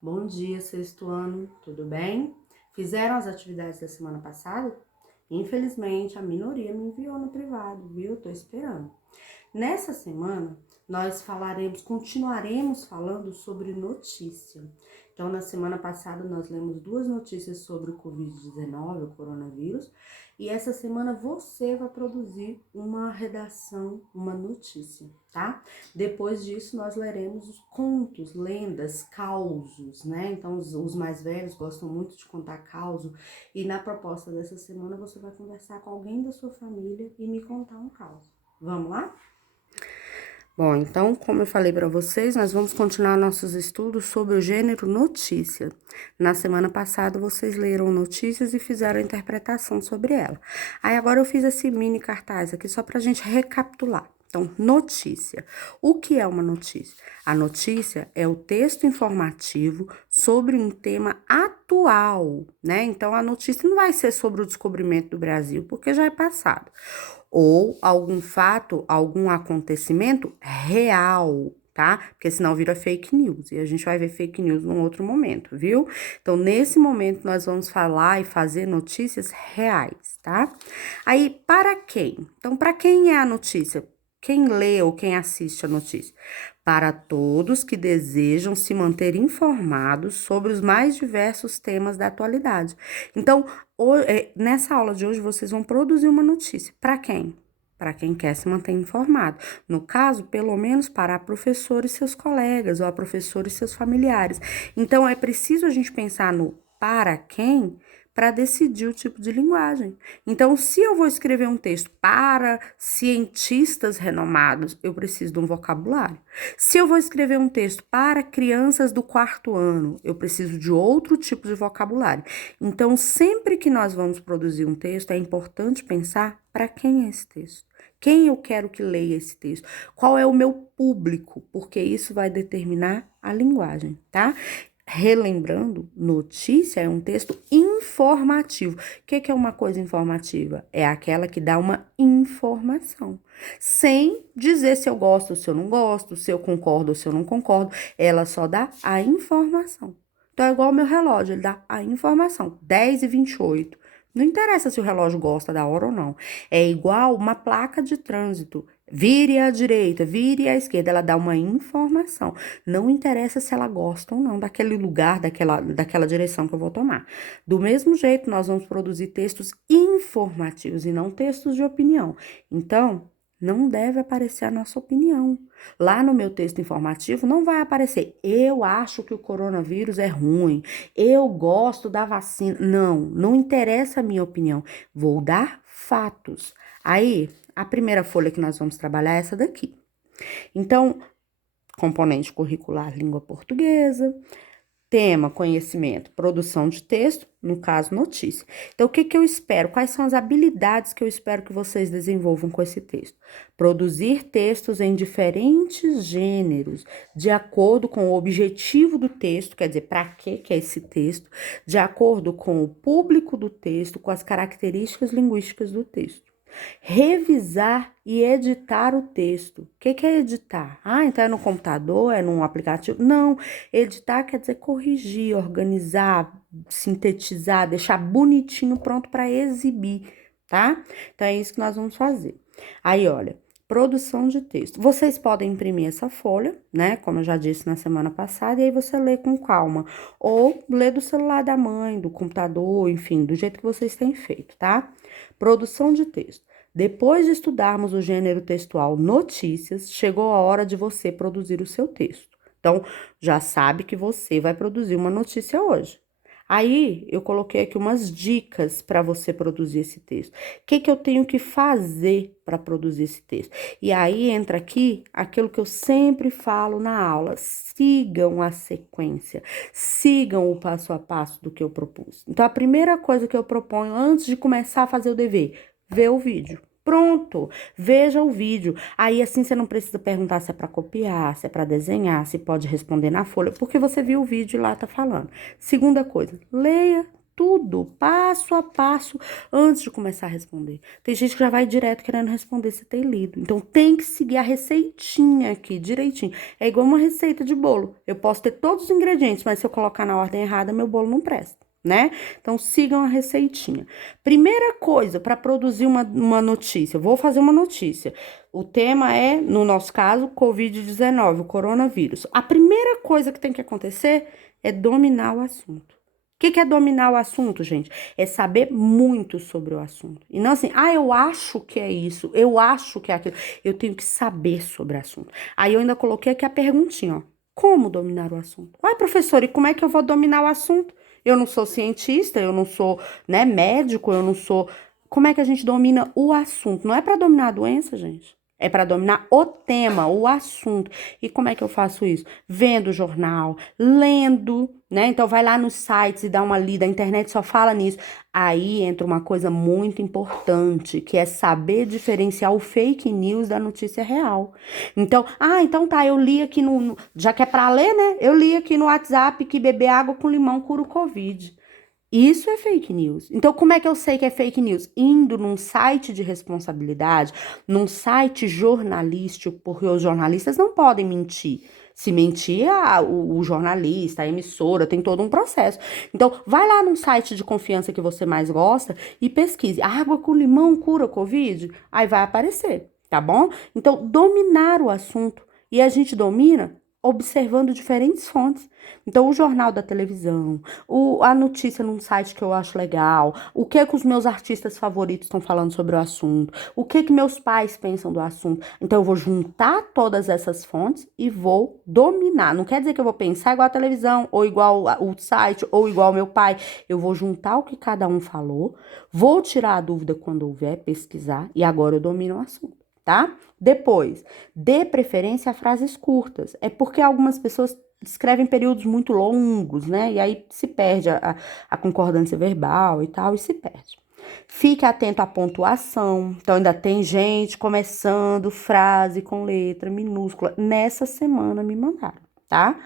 Bom dia, sexto ano, tudo bem? Fizeram as atividades da semana passada? Infelizmente, a minoria me enviou no privado, viu? Tô esperando. Nessa semana, nós continuaremos falando sobre notícia. Então, na semana passada, nós lemos duas notícias sobre o Covid-19, o coronavírus, e essa semana você vai produzir uma redação, uma notícia, tá? Depois disso, nós leremos os contos, lendas, causos, né? Então, os mais velhos gostam muito de contar causo, e na proposta dessa semana, você vai conversar com alguém da sua família e me contar um caos. Vamos lá? Bom, então, como eu falei para vocês, nós vamos continuar nossos estudos sobre o gênero notícia. Na semana passada, vocês leram notícias e fizeram a interpretação sobre ela. Aí, agora eu fiz esse mini cartaz aqui só para a gente recapitular. Então, notícia. O que é uma notícia? A notícia é o texto informativo sobre um tema atual, né? Então, a notícia não vai ser sobre o descobrimento do Brasil, porque já é passado, ou algum fato, algum acontecimento real, tá? Porque senão vira fake news e a gente vai ver fake news num outro momento, viu? Então, nesse momento, nós vamos falar e fazer notícias reais, tá? Aí, para quem? Então, para quem é a notícia? Quem lê ou quem assiste a notícia? Para todos que desejam se manter informados sobre os mais diversos temas da atualidade. Então, nessa aula de hoje, vocês vão produzir uma notícia. Para quem? Para quem quer se manter informado. No caso, pelo menos para a professora e seus colegas, ou a professora e seus familiares. Então, é preciso a gente pensar no para quem para decidir o tipo de linguagem. Então, se eu vou escrever um texto para cientistas renomados, eu preciso de um vocabulário. Se eu vou escrever um texto para crianças do quarto ano, eu preciso de outro tipo de vocabulário. Então, sempre que nós vamos produzir um texto, é importante pensar para quem é esse texto. Quem eu quero que leia esse texto? Qual é o meu público? Porque isso vai determinar a linguagem, tá? Relembrando, notícia é um texto informativo. O que é uma coisa informativa? É aquela que dá uma informação, sem dizer se eu gosto ou se eu não gosto, se eu concordo ou se eu não concordo. Ela só dá a informação. Então, é igual o meu relógio, ele dá a informação, 10h28. Não interessa se o relógio gosta da hora ou não. É igual uma placa de trânsito. Vire à direita, vire à esquerda. Ela dá uma informação. Não interessa se ela gosta ou não daquele lugar, daquela direção que eu vou tomar. Do mesmo jeito, nós vamos produzir textos informativos e não textos de opinião. Então, não deve aparecer a nossa opinião. Lá no meu texto informativo não vai aparecer, eu acho que o coronavírus é ruim, eu gosto da vacina. Não, não interessa a minha opinião. Vou dar fatos. Aí, a primeira folha que nós vamos trabalhar é essa daqui. Então, componente curricular, língua portuguesa. Tema, conhecimento, produção de texto, no caso, notícia. Então, o que eu espero? Quais são as habilidades que eu espero que vocês desenvolvam com esse texto? Produzir textos em diferentes gêneros, de acordo com o objetivo do texto, quer dizer, para que é esse texto, de acordo com o público do texto, com as características linguísticas do texto. Revisar e editar o texto. O que é editar? Ah, então é no computador, é num aplicativo? Não, editar quer dizer corrigir, organizar, sintetizar, deixar bonitinho, pronto para exibir, tá? Então é isso que nós vamos fazer. Aí, olha, produção de texto. Vocês podem imprimir essa folha, né? Como eu já disse na semana passada, e aí você lê com calma. Ou lê do celular da mãe, do computador, enfim, do jeito que vocês têm feito, tá? Produção de texto. Depois de estudarmos o gênero textual notícias, chegou a hora de você produzir o seu texto. Então, já sabe que você vai produzir uma notícia hoje. Aí, eu coloquei aqui umas dicas para você produzir esse texto. O que eu tenho que fazer para produzir esse texto? E aí entra aqui aquilo que eu sempre falo na aula: sigam a sequência, sigam o passo a passo do que eu propus. Então, a primeira coisa que eu proponho antes de começar a fazer o dever, ver o vídeo. Pronto, veja o vídeo. Aí assim você não precisa perguntar se é para copiar, se é para desenhar, se pode responder na folha, porque você viu o vídeo e lá tá falando. Segunda coisa, leia tudo, passo a passo, antes de começar a responder. Tem gente que já vai direto querendo responder se tem lido. Então, tem que seguir a receitinha aqui, direitinho. É igual uma receita de bolo. Eu posso ter todos os ingredientes, mas se eu colocar na ordem errada, meu bolo não presta, né? Então, sigam a receitinha. Primeira coisa, para produzir uma notícia. Eu vou fazer uma notícia. O tema é, no nosso caso, Covid-19, o coronavírus. A primeira coisa que tem que acontecer é dominar o assunto. O que é dominar o assunto, gente? É saber muito sobre o assunto. E não assim, eu acho que é isso, eu acho que é aquilo. Eu tenho que saber sobre o assunto. Aí eu ainda coloquei aqui a perguntinha, ó. Como dominar o assunto? Professor, e como é que eu vou dominar o assunto? Eu não sou cientista, eu não sou, né, médico, eu não sou... Como é que a gente domina o assunto? Não é para dominar a doença, gente. É para dominar o tema, o assunto. E como é que eu faço isso? Vendo o jornal, lendo, né? Então vai lá nos sites e dá uma lida, a internet só fala nisso. Aí entra uma coisa muito importante, que é saber diferenciar o fake news da notícia real. Então, então tá, eu li aqui já que é para ler, né? Eu li aqui no WhatsApp que beber água com limão cura o Covid. Isso é fake news. Então, como é que eu sei que é fake news? Indo num site de responsabilidade, num site jornalístico, porque os jornalistas não podem mentir. Se mentir, o jornalista, a emissora, tem todo um processo. Então, vai lá num site de confiança que você mais gosta e pesquise. Água com limão cura Covid? Aí vai aparecer, tá bom? Então, dominar o assunto. E a gente domina observando diferentes fontes. Então, o jornal da televisão, a notícia num site que eu acho legal, o que os meus artistas favoritos estão falando sobre o assunto, o que meus pais pensam do assunto. Então, eu vou juntar todas essas fontes e vou dominar. Não quer dizer que eu vou pensar igual a televisão, ou igual o site, ou igual meu pai. Eu vou juntar o que cada um falou, vou tirar a dúvida quando houver, pesquisar, e agora eu domino o assunto, tá? Depois, dê preferência a frases curtas. É porque algumas pessoas escrevem períodos muito longos, né? E aí se perde a concordância verbal e tal, e se perde. Fique atento à pontuação. Então, ainda tem gente começando frase com letra minúscula. Nessa semana me mandaram, tá?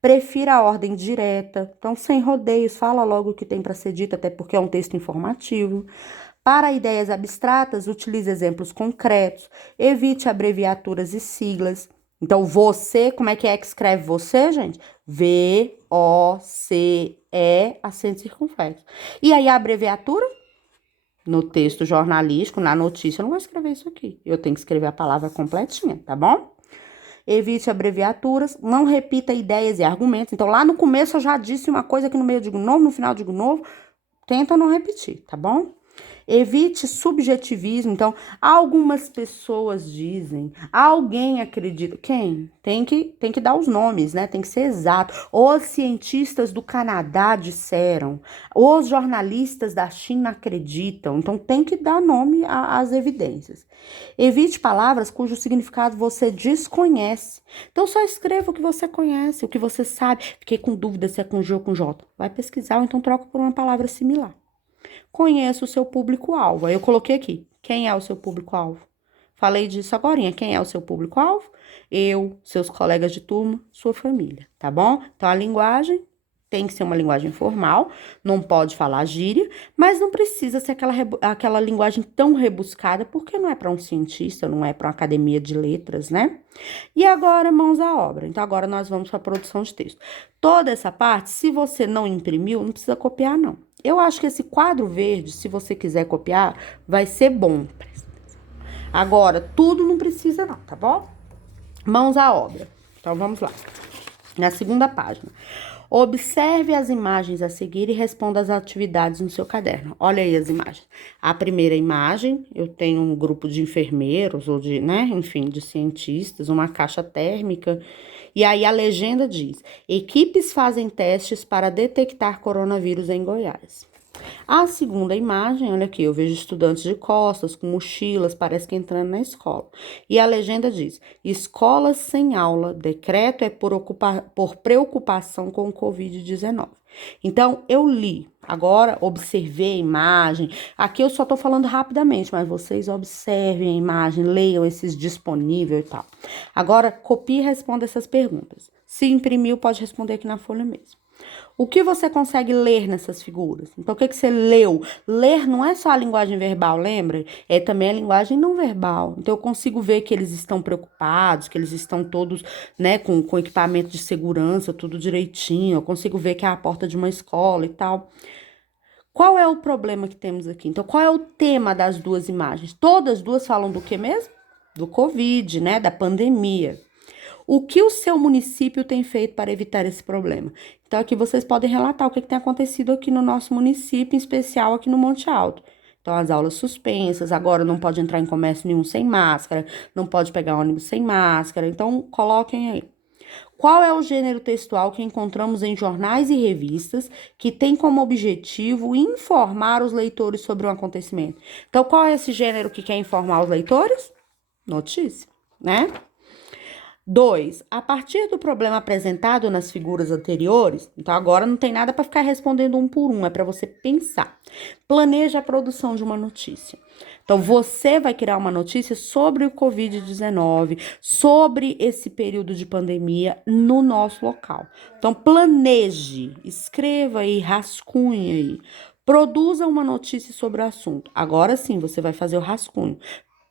Prefira a ordem direta. Então, sem rodeios, fala logo o que tem para ser dito, até porque é um texto informativo. Para ideias abstratas, utilize exemplos concretos, evite abreviaturas e siglas. Então, você, como é que escreve você, gente? V-O-C-E, acento circunflexo. E aí, a abreviatura? No texto jornalístico, na notícia, eu não vou escrever isso aqui. Eu tenho que escrever a palavra completinha, tá bom? Evite abreviaturas, não repita ideias e argumentos. Então, lá no começo eu já disse uma coisa, aqui no meio eu digo novo, no final eu digo novo. Tenta não repetir, tá bom? Evite subjetivismo. Então, algumas pessoas dizem, alguém acredita. Quem? Tem que dar os nomes, né? Tem que ser exato. Os cientistas do Canadá disseram. Os jornalistas da China acreditam. Então, tem que dar nome às evidências. Evite palavras cujo significado você desconhece. Então, só escreva o que você conhece, o que você sabe. Fiquei com dúvida se é com G ou com J. Vai pesquisar ou então troca por uma palavra similar. Conheça o seu público-alvo. Aí eu coloquei aqui, quem é o seu público-alvo? Falei disso agorinha, quem é o seu público-alvo? Eu, seus colegas de turma, sua família, tá bom? Então, a linguagem tem que ser uma linguagem formal, não pode falar gíria, mas não precisa ser aquela linguagem tão rebuscada, porque não é para um cientista, não é para uma academia de letras, né? E agora, mãos à obra. Então, agora nós vamos para a produção de texto. Toda essa parte, se você não imprimiu, não precisa copiar, não. Eu acho que esse quadro verde, se você quiser copiar, vai ser bom. Agora, tudo não precisa não, tá bom? Mãos à obra. Então, vamos lá. Na segunda página. Observe as imagens a seguir e responda às atividades no seu caderno. Olha aí as imagens. A primeira imagem, eu tenho um grupo de enfermeiros ou de, né, enfim, de cientistas, uma caixa térmica. E aí a legenda diz: equipes fazem testes para detectar coronavírus em Goiás. A segunda imagem, olha aqui, eu vejo estudantes de costas, com mochilas, parece que entrando na escola. E a legenda diz: escolas sem aula, decreto é por preocupação com o Covid-19. Então, eu li, agora observei a imagem. Aqui eu só tô falando rapidamente, mas vocês observem a imagem, leiam esses disponíveis e tal. Agora, copie e responda essas perguntas. Se imprimiu, pode responder aqui na folha mesmo. O que você consegue ler nessas figuras? Então, o que você leu? Ler não é só a linguagem verbal, lembra? É também a linguagem não verbal. Então, eu consigo ver que eles estão preocupados, que eles estão todos, né, com equipamento de segurança, tudo direitinho. Eu consigo ver que é a porta de uma escola e tal. Qual é o problema que temos aqui? Então, qual é o tema das duas imagens? Todas duas falam do que mesmo? Do Covid, né? Da pandemia. O que o seu município tem feito para evitar esse problema? Então, aqui vocês podem relatar o que tem acontecido aqui no nosso município, em especial aqui no Monte Alto. Então, as aulas suspensas, agora não pode entrar em comércio nenhum sem máscara, não pode pegar ônibus sem máscara. Então, coloquem aí. Qual é o gênero textual que encontramos em jornais e revistas que tem como objetivo informar os leitores sobre um acontecimento? Então, qual é esse gênero que quer informar os leitores? Notícia, né? 2. A partir do problema apresentado nas figuras anteriores, então agora não tem nada para ficar respondendo um por um, é para você pensar. Planeje a produção de uma notícia. Então você vai criar uma notícia sobre o Covid-19, sobre esse período de pandemia no nosso local. Então planeje, escreva aí, rascunhe aí. Produza uma notícia sobre o assunto. Agora sim, você vai fazer o rascunho.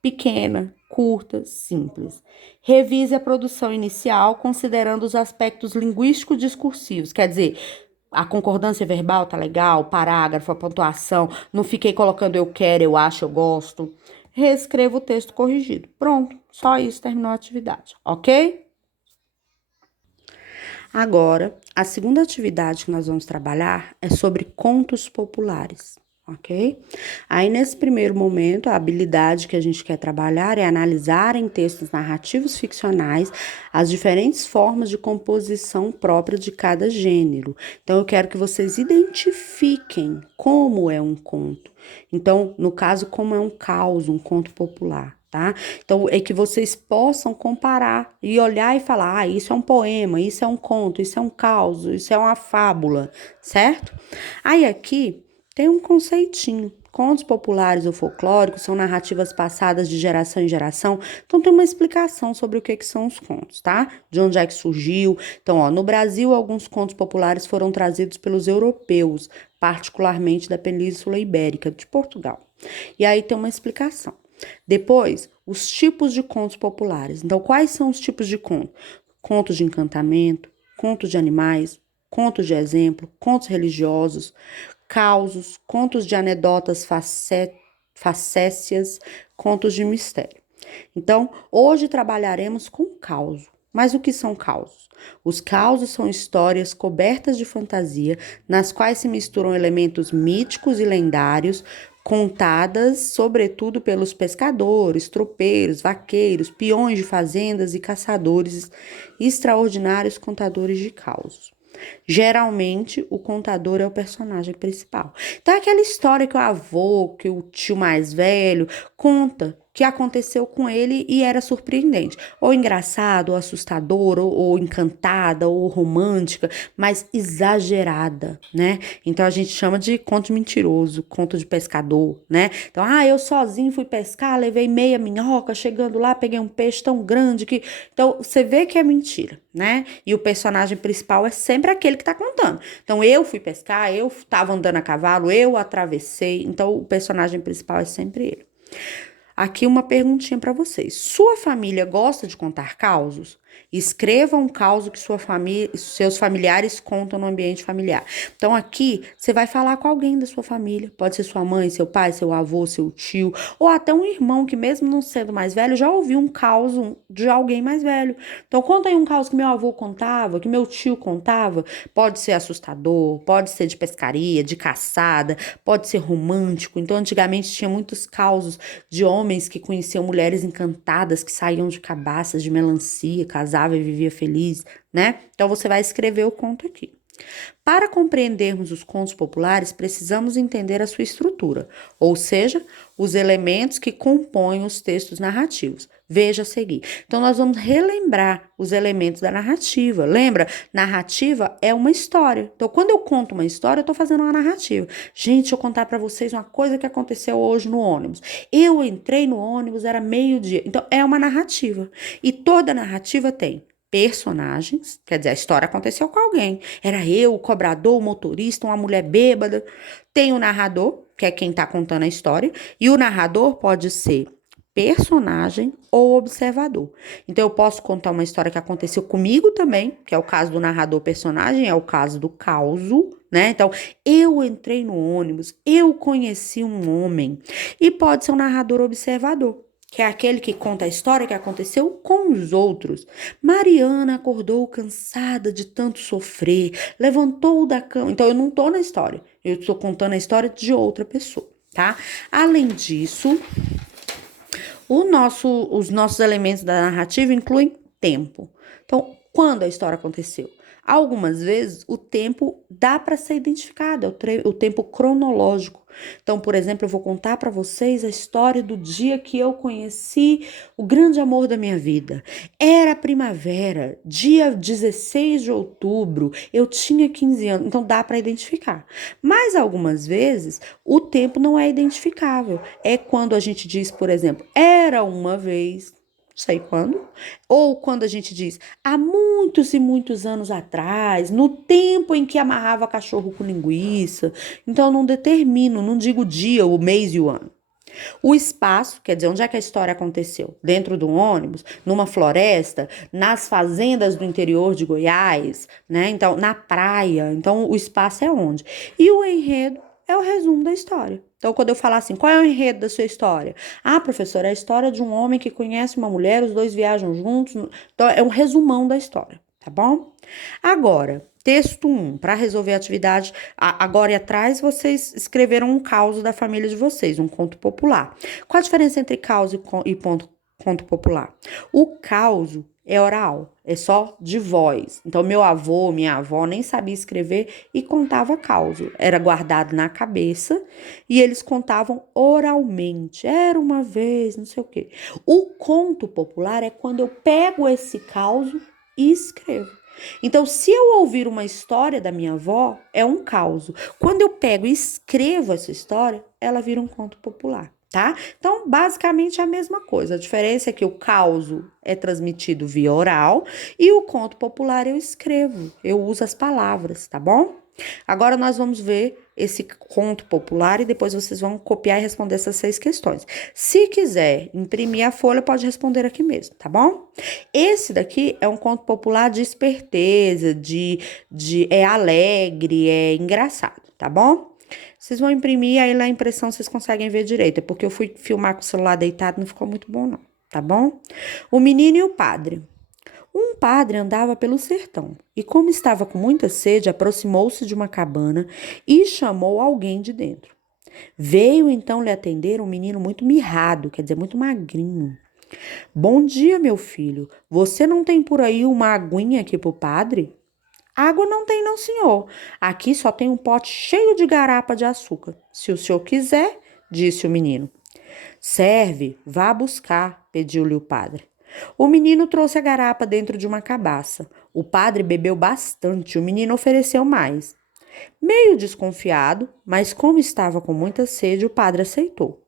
Pequena, curta, simples. Revise a produção inicial considerando os aspectos linguístico-discursivos, quer dizer, a concordância verbal tá legal, o parágrafo, a pontuação, não fiquei colocando eu quero, eu acho, eu gosto. Reescreva o texto corrigido. Pronto, só isso terminou a atividade, ok? Agora, a segunda atividade que nós vamos trabalhar é sobre contos populares, ok? Aí, nesse primeiro momento, a habilidade que a gente quer trabalhar é analisar em textos narrativos ficcionais as diferentes formas de composição própria de cada gênero. Então, eu quero que vocês identifiquem como é um conto. Então, no caso, como é um caos, um conto popular. Tá? Então, é que vocês possam comparar e olhar e falar, isso é um poema, isso é um conto, isso é um caos, isso é uma fábula, certo? Aí aqui tem um conceitinho. Contos populares ou folclóricos são narrativas passadas de geração em geração, então tem uma explicação sobre o que são os contos, tá? De onde é que surgiu. Então, no Brasil, alguns contos populares foram trazidos pelos europeus, particularmente da Península Ibérica, de Portugal. E aí tem uma explicação. Depois, os tipos de contos populares. Então, quais são os tipos de contos? Contos de encantamento, contos de animais, contos de exemplo, contos religiosos, causos, contos de anedotas facécias, contos de mistério. Então, hoje trabalharemos com causo. Mas o que são causos? Os causos são histórias cobertas de fantasia, nas quais se misturam elementos míticos e lendários, contadas, sobretudo, pelos pescadores, tropeiros, vaqueiros, peões de fazendas e caçadores, extraordinários contadores de causos. Geralmente, o contador é o personagem principal. Então, é aquela história que o avô, que o tio mais velho conta que aconteceu com ele e era surpreendente. Ou engraçado, ou assustador, ou encantada, ou romântica, mas exagerada, né? Então, a gente chama de conto mentiroso, conto de pescador, né? Então, eu sozinho fui pescar, levei meia minhoca, chegando lá, peguei um peixe tão grande que... Então, você vê que é mentira, né? E o personagem principal é sempre aquele que tá contando. Então, eu fui pescar, eu tava andando a cavalo, eu atravessei. Então, o personagem principal é sempre ele. Aqui uma perguntinha para vocês. Sua família gosta de contar causos? Escreva um caso que seus familiares contam no ambiente familiar. Então aqui você vai falar com alguém da sua família. Pode ser sua mãe, seu pai, seu avô, seu tio, ou até um irmão que mesmo não sendo mais velho, já ouviu um caso de alguém mais velho. Então conta aí um caso que meu avô contava, que meu tio contava. Pode ser assustador, pode ser de pescaria, de caçada, pode ser romântico. Então antigamente tinha muitos causos de homens que conheciam mulheres encantadas que saíam de cabaças de melancia, casava e vivia feliz, né? Então você vai escrever o conto aqui. Para compreendermos os contos populares, precisamos entender a sua estrutura, ou seja, os elementos que compõem os textos narrativos. Veja a seguir. Então, nós vamos relembrar os elementos da narrativa. Lembra? Narrativa é uma história. Então, quando eu conto uma história, eu estou fazendo uma narrativa. Gente, deixa eu contar para vocês uma coisa que aconteceu hoje no ônibus. Eu entrei no ônibus, era meio-dia. Então, é uma narrativa. E toda narrativa tem personagens, quer dizer, a história aconteceu com alguém. Era eu, o cobrador, o motorista, uma mulher bêbada. Tem o narrador, que é quem está contando a história, e o narrador pode ser personagem ou observador. Então, eu posso contar uma história que aconteceu comigo também, que é o caso do narrador personagem, é o caso do causo, né? Então, eu entrei no ônibus, eu conheci um homem, e pode ser um narrador observador, que é aquele que conta a história que aconteceu com os outros. Mariana acordou cansada de tanto sofrer, levantou da cama. Então, eu não tô na história, eu estou contando a história de outra pessoa, tá? Além disso, os nossos elementos da narrativa incluem tempo. Então, quando a história aconteceu? Algumas vezes o tempo dá para ser identificado, é o tempo cronológico. Então, por exemplo, eu vou contar para vocês a história do dia que eu conheci o grande amor da minha vida. Era primavera, dia 16 de outubro, eu tinha 15 anos, então dá para identificar. Mas algumas vezes o tempo não é identificável. É quando a gente diz, por exemplo, era uma vez, não sei quando, ou quando a gente diz há muitos e muitos anos atrás, no tempo em que amarrava cachorro com linguiça. Então eu não determino, não digo o dia, o mês e o ano. O espaço, quer dizer, onde é que a história aconteceu? Dentro do ônibus, numa floresta, nas fazendas do interior de Goiás, né? Então, na praia. Então, o espaço é onde? E o enredo é o resumo da história. Então, quando eu falar assim, qual é o enredo da sua história? Ah, professora, é a história de um homem que conhece uma mulher, os dois viajam juntos. Então, é um resumão da história, tá bom? Agora, texto 1, para resolver a atividade, agora e atrás vocês escreveram um caos da família de vocês, um conto popular. Qual a diferença entre caos e conto popular? O caos é oral, é só de voz. Então, meu avô, minha avó nem sabia escrever e contava caos. Era guardado na cabeça e eles contavam oralmente. Era uma vez, não sei o quê. O conto popular é quando eu pego esse caos e escrevo. Então, se eu ouvir uma história da minha avó, é um caos. Quando eu pego e escrevo essa história, ela vira um conto popular, tá? Então, basicamente é a mesma coisa. A diferença é que o caos é transmitido via oral e o conto popular eu escrevo, eu uso as palavras, tá bom? Agora nós vamos ver esse conto popular e depois vocês vão copiar e responder essas 6 questões. Se quiser imprimir a folha, pode responder aqui mesmo, tá bom? Esse daqui é um conto popular de esperteza, é alegre, é engraçado, tá bom? Vocês vão imprimir, aí na impressão vocês conseguem ver direito, é porque eu fui filmar com o celular deitado, não ficou muito bom não, tá bom? O menino e o padre. Um padre andava pelo sertão e, como estava com muita sede, aproximou-se de uma cabana e chamou alguém de dentro. Veio então lhe atender um menino muito mirrado, quer dizer, muito magrinho. Bom dia, meu filho. Você não tem por aí uma aguinha aqui pro padre? Água não tem, não, senhor. Aqui só tem um pote cheio de garapa de açúcar. Se o senhor quiser, disse o menino. Serve, vá buscar, pediu-lhe o padre. O menino trouxe a garapa dentro de uma cabaça. O padre bebeu bastante, o menino ofereceu mais. Meio desconfiado, mas como estava com muita sede, o padre aceitou.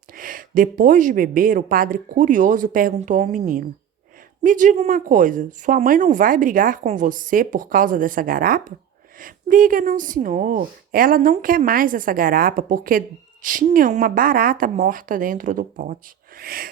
Depois de beber, o padre, curioso, perguntou ao menino: Me diga uma coisa, sua mãe não vai brigar com você por causa dessa garapa? Briga não, senhor. Ela não quer mais essa garapa porque tinha uma barata morta dentro do pote.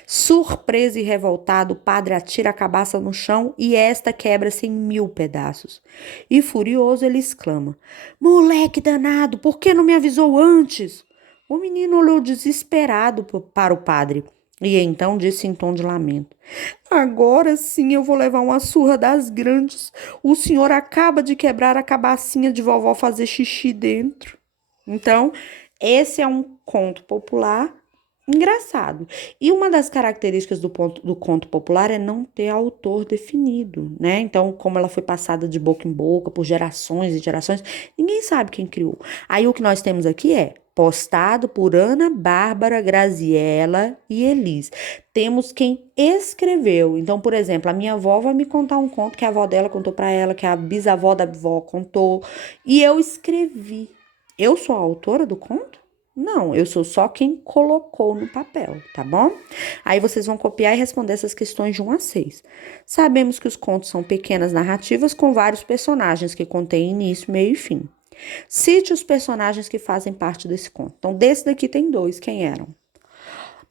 Surpreso e revoltado, o padre atira a cabaça no chão e esta quebra-se em 1000 pedaços. E furioso, ele exclama: Moleque danado, por que não me avisou antes? O menino olhou desesperado para o padre e então disse em tom de lamento: Agora sim eu vou levar uma surra das grandes. O senhor acaba de quebrar a cabacinha de vovó fazer xixi dentro. Então, esse é um conto popular engraçado. E uma das características do conto popular é não ter autor definido, né? Então, como ela foi passada de boca em boca por gerações e gerações, ninguém sabe quem criou. Aí o que nós temos aqui é postado por Ana Bárbara, Graziella e Elis. Temos quem escreveu. Então, por exemplo, a minha avó vai me contar um conto que a avó dela contou para ela, que a bisavó da avó contou, e eu escrevi. Eu sou a autora do conto? Não, eu sou só quem colocou no papel, tá bom? Aí vocês vão copiar e responder essas questões de 1 a 6. Sabemos que os contos são pequenas narrativas com vários personagens que contêm início, meio e fim. Cite os personagens que fazem parte desse conto. Então, desse daqui tem 2, quem eram?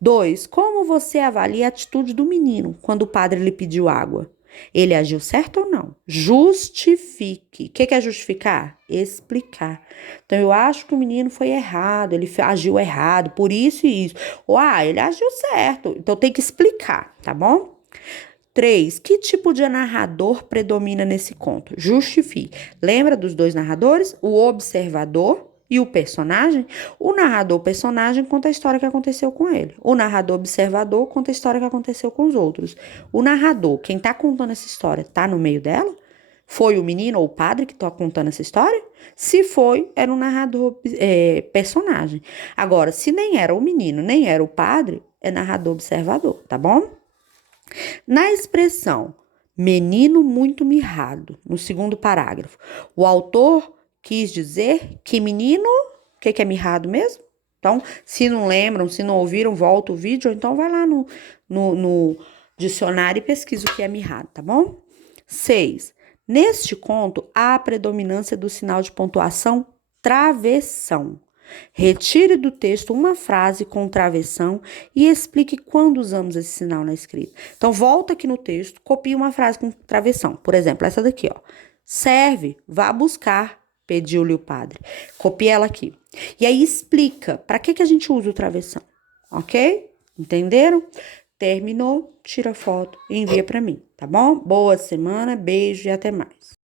2. Como você avalia a atitude do menino quando o padre lhe pediu água? Ele agiu certo ou não? Justifique. O que é justificar? Explicar. Então, eu acho que o menino foi errado, ele agiu errado, por isso e isso. Ou, ele agiu certo. Então, tem que explicar, tá bom? 3. Que tipo de narrador predomina nesse conto? Justifique. Lembra dos 2 narradores? O observador e o personagem? O narrador-personagem conta a história que aconteceu com ele. O narrador-observador conta a história que aconteceu com os outros. O narrador, quem está contando essa história, está no meio dela? Foi o menino ou o padre que está contando essa história? Se foi, era um narrador personagem. Agora, se nem era o menino, nem era o padre, é narrador-observador, tá bom? Na expressão menino muito mirrado, no segundo parágrafo, o autor quis dizer que menino, o que é mirrado mesmo? Então, se não lembram, se não ouviram, volta o vídeo, ou então vai lá no dicionário e pesquisa o que é mirrado, tá bom? 6. Neste conto, há a predominância do sinal de pontuação travessão. Retire do texto uma frase com travessão e explique quando usamos esse sinal na escrita. Então, volta aqui no texto, copie uma frase com travessão. Por exemplo, essa daqui, ó. Serve, vá buscar, pediu-lhe o padre. Copie ela aqui. E aí explica para que a gente usa o travessão, ok? Entenderam? Terminou, tira foto e envia para mim, tá bom? Boa semana, beijo e até mais.